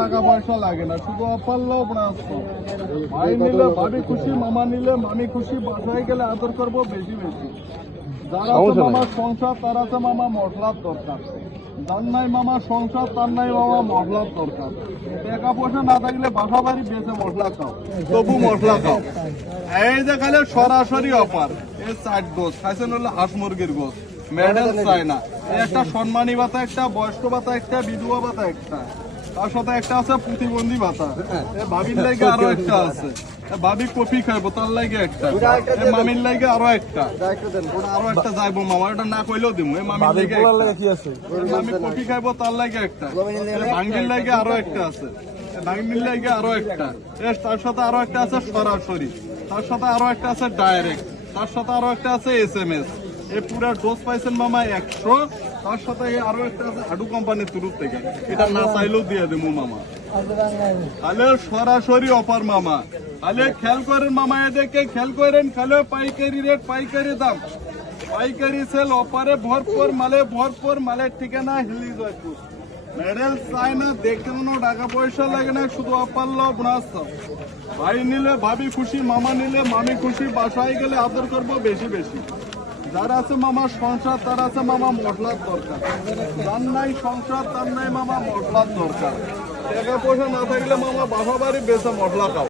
টাকা পয়সা লাগে না, শুধু অফার লোভ না। ভাই নিলে ভাবি খুশি, মামা নিলে মামি খুশি, বাসায় গেলে আদর করবো বেশি বেশি। যারা আছে মামা সংসার, তার আছে মামা মশলার দরকার। যার নাই মামা সংসার, তার নাই মামা মশলার দরকার। টাকা পয়সা না থাকলে বাসা বাড়ি বেঁচে মশলা খাও, তবু মশলা খাও। এই যে খালি সরাসরি অফার, এই 4 ডোজ খাইছেন হলো হাঁস মুরগির গোস, মেডেল চাই না। একটা সম্মানী ভাতা একটা, বয়স্ক ভাতা একটা, বিধবা ভাতা একটা, তার সাথে একটা আছে প্রতিবন্ধী ভাতা। ভাবির লাগে আরো একটা আছে, ভাবি কফি খাইবো তার লাগে একটা, মামির লাগে আরো একটা, আরো একটা যাইবো মামা, ওটা না কইলেও দিব। মামির লাগে মামি কফি খাইবো তার লাগে একটা, ভাঙ্গির লাগে আরো একটা আছে, ভাঙ্গির লাগে আরো একটা, তার সাথে আরো একটা আছে সরাসরি, তার সাথে আরো একটা আছে ডাইরেক্ট, তার সাথে আরো একটা আছে SMS। এই পুরা ডোজ পাইছেন মামা 100, তার সাথে আরো একটা আছে হাডু কোম্পানির তরফ থেকে, এটা না চাইলেও দিয়ে দেবো মামা। তাহলে সরাসরি অফার মামা, তাহলে খেয়াল করেন মামা, এদেরকে খেয়াল করেন, খালে পাইকারি রেট, পাইকারি দাম, পাইকারি সেল, অফারে ভরপুর, মালের ঠিকানা হিলি জয়পুর। মেডেল চাই না, দেখতে কোনো টাকা পয়সা লাগে না, শুধু অফার লোভ না। ভাই নিলে ভাবি খুশি, মামা নিলে মামি খুশি, বাসায় গেলে আদর করবো বেশি বেশি। যার আছে মামা সংসার, তার আছে মামা মশলার দরকার। যার নাই সংসার, তার নাই মামা মশলার দরকার। টাকা পয়সা না থাকলে মামা বাসা বাড়ি বেঁচে মশলা খাও।